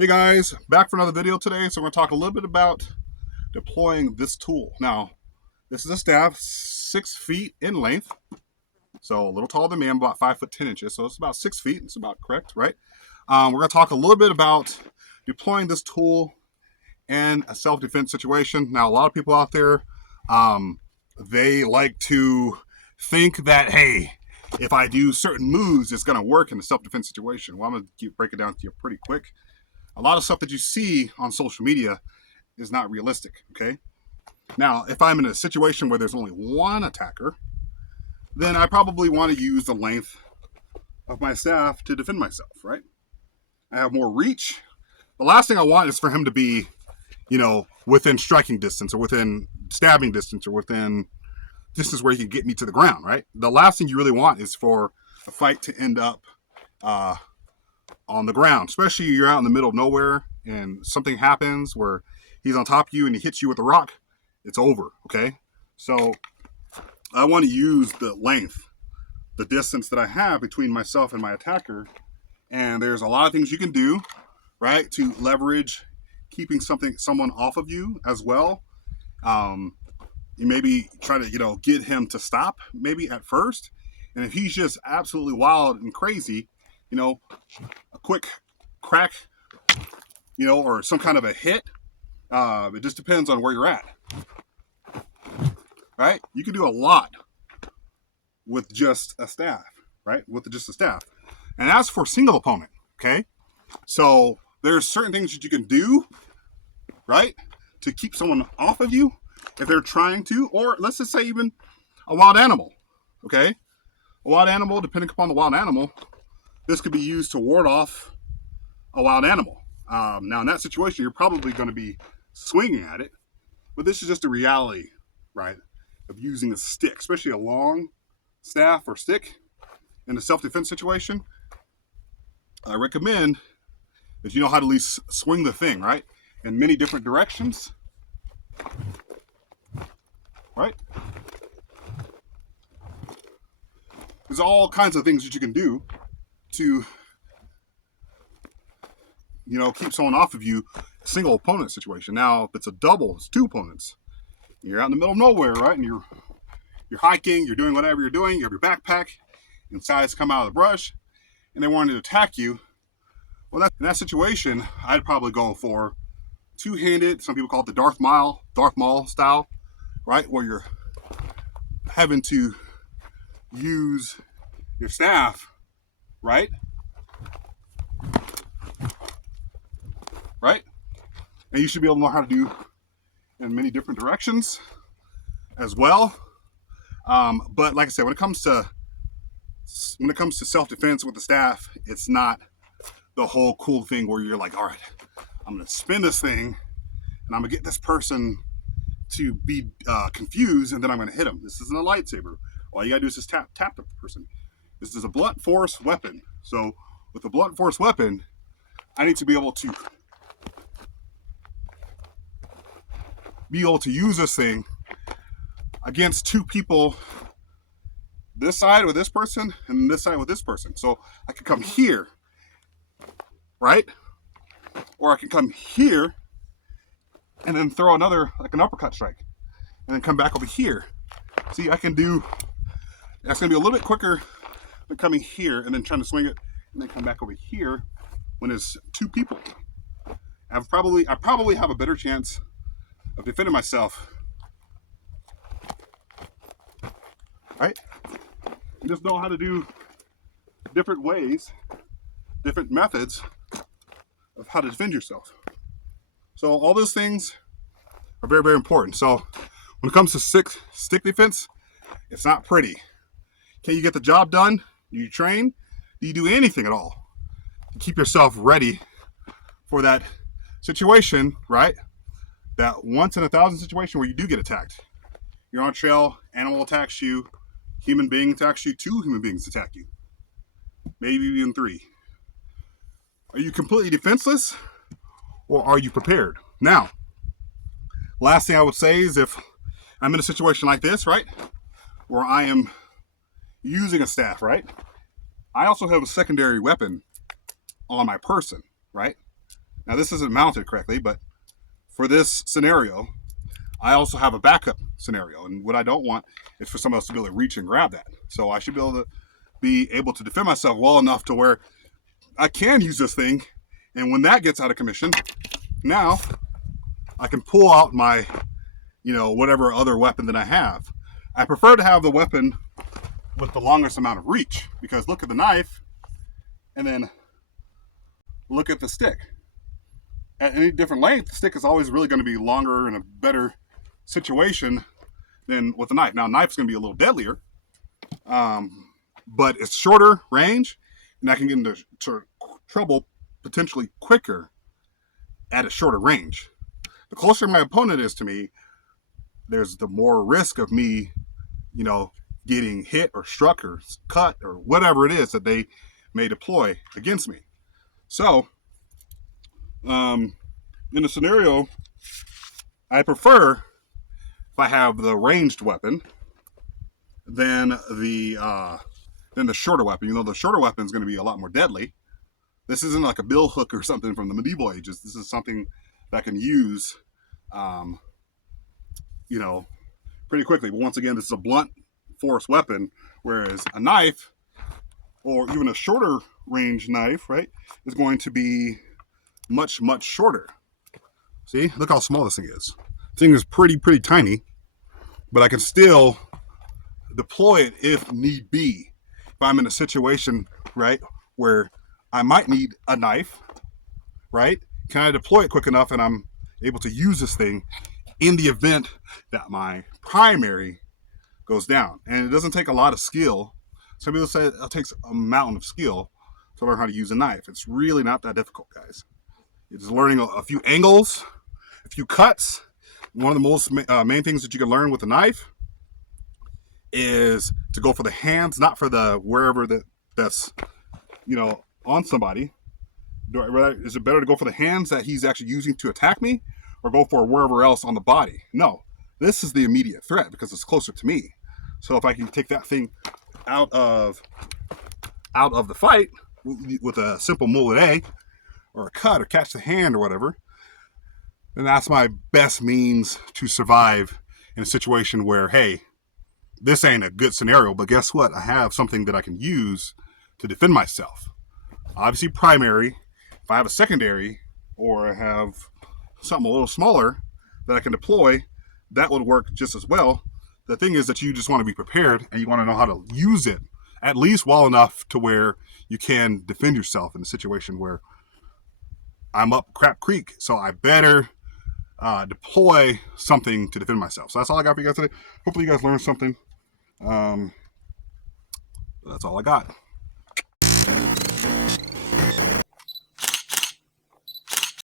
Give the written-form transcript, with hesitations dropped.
Hey guys, back for another video today. So we're going to talk a little bit about deploying this tool. Now, this is a staff 6 feet in length, so a little taller than me. I'm about 5 foot 10 inches, so it's about 6 feet. It's about correct, right? We're going to talk a little bit about deploying this tool in a self-defense situation. Now, a lot of people out there, they like to think that, hey, if I do certain moves, it's going to work in a self-defense situation. Well, I'm going to break it down to you pretty quick. A lot of stuff that you see on social media is not realistic, okay? Now, if I'm in a situation where there's only one attacker, then I probably want to use the length of my staff to defend myself, right? I have more reach. The last thing I want is for him to be, within striking distance or within stabbing distance or within distance where he can get me to the ground, right? The last thing you really want is for a fight to end up on the ground, especially you're out in the middle of nowhere and something happens where he's on top of you and he hits you with a rock, it's over, okay? So I want to use the length, the distance that I have between myself and my attacker, and there's a lot of things you can do, right, to leverage keeping someone off of you as well. You maybe try to, get him to stop maybe at first, and if he's just absolutely wild and crazy, a quick crack, or some kind of a hit. It just depends on where you're at, right? You can do a lot with just a staff, right? With just a staff. And as for single opponent, okay? So there's certain things that you can do, right, to keep someone off of you if they're trying to, or let's just say even a wild animal, okay? A wild animal, depending upon the wild animal, this could be used to ward off a wild animal. Now, in that situation, you're probably going to be swinging at it, but this is just a reality, right, of using a stick, especially a long staff or stick in a self-defense situation. I recommend that you know how to at least swing the thing, right, in many different directions, right? There's all kinds of things that you can do to keep someone off of you. Single opponent situation. Now, if it's a double, it's two opponents. You're out in the middle of nowhere, right? And you're hiking, you're doing whatever you're doing, you have your backpack, and sides come out of the brush, and they wanted to attack you. Well, in that situation, I'd probably go for two-handed. Some people call it the Darth Maul style, right? Where you're having to use your staff, right? Right? And you should be able to know how to do in many different directions as well. But like I said, when it comes to self-defense with the staff, it's not the whole cool thing where you're like, all right, I'm going to spin this thing and I'm going to get this person to be confused, and then I'm going to hit them. This isn't a lightsaber. All you got to do is just tap the person. This is a blunt force weapon. So with a blunt force weapon, I need to be able to use this thing against two people, this side with this person and this side with this person. So I can come here, right? Or I can come here and then throw another, like an uppercut strike, and then come back over here. See, that's going to be a little bit quicker than coming here and then trying to swing it and then come back over here when there's two people. I probably have a better chance of defending myself, right? You just know how to do different ways, different methods of how to defend yourself. So all those things are very, very important. So when it comes to stick defense, it's not pretty. Can you get the job done? Do you train? Do you do anything at all to keep yourself ready for that situation, right? That once in a thousand situation where you do get attacked. You're on a trail, animal attacks you, human being attacks you, two human beings attack you, maybe even three. Are you completely defenseless, or are you prepared? Now, last thing I would say is if I'm in a situation like this, right, where I am using a staff, right, I also have a secondary weapon on my person, right? Now this isn't mounted correctly, but for this scenario, I also have a backup scenario. And what I don't want is for someone else to be able to reach and grab that. So I should be able to defend myself well enough to where I can use this thing. And when that gets out of commission, now I can pull out my, whatever other weapon that I have. I prefer to have the weapon with the longest amount of reach, because look at the knife and then look at the stick. At any different length, the stick is always really going to be longer and a better situation than with a knife. Now, a knife's going to be a little deadlier, but it's shorter range, and I can get into trouble potentially quicker at a shorter range. The closer my opponent is to me, there's the more risk of me, getting hit or struck or cut or whatever it is that they may deploy against me. So, in a scenario, I prefer, if I have the ranged weapon, than the shorter weapon. The shorter weapon is going to be a lot more deadly. This isn't like a bill hook or something from the medieval ages. This is something that I can use, pretty quickly. But once again, this is a blunt force weapon, whereas a knife, or even a shorter range knife, right, is going to be much, much shorter. See, look how small this thing is. This thing is pretty tiny, but I can still deploy it if need be. If I'm in a situation, right, where I might need a knife, right, can I deploy it quick enough and I'm able to use this thing in the event that my primary goes down? And it doesn't take a lot of skill. Some people say it takes a mountain of skill to learn how to use a knife. It's really not that difficult, guys. It's just learning a few angles, a few cuts. One of the most main things that you can learn with a knife is to go for the hands, not for the wherever that's on somebody. Is it better to go for the hands that he's actually using to attack me, or go for wherever else on the body? No, this is the immediate threat because it's closer to me. So if I can take that thing out of the fight with a simple mullet or a cut or catch the hand or whatever, then that's my best means to survive in a situation where, hey, this ain't a good scenario, but guess what? I have something that I can use to defend myself. Obviously primary. If I have a secondary, or I have something a little smaller that I can deploy, that would work just as well. The thing is that you just want to be prepared, and you want to know how to use it at least well enough to where you can defend yourself in a situation where I'm up crap creek, so I better deploy something to defend myself. So that's all I got for you guys today. Hopefully you guys learned something. That's all I got.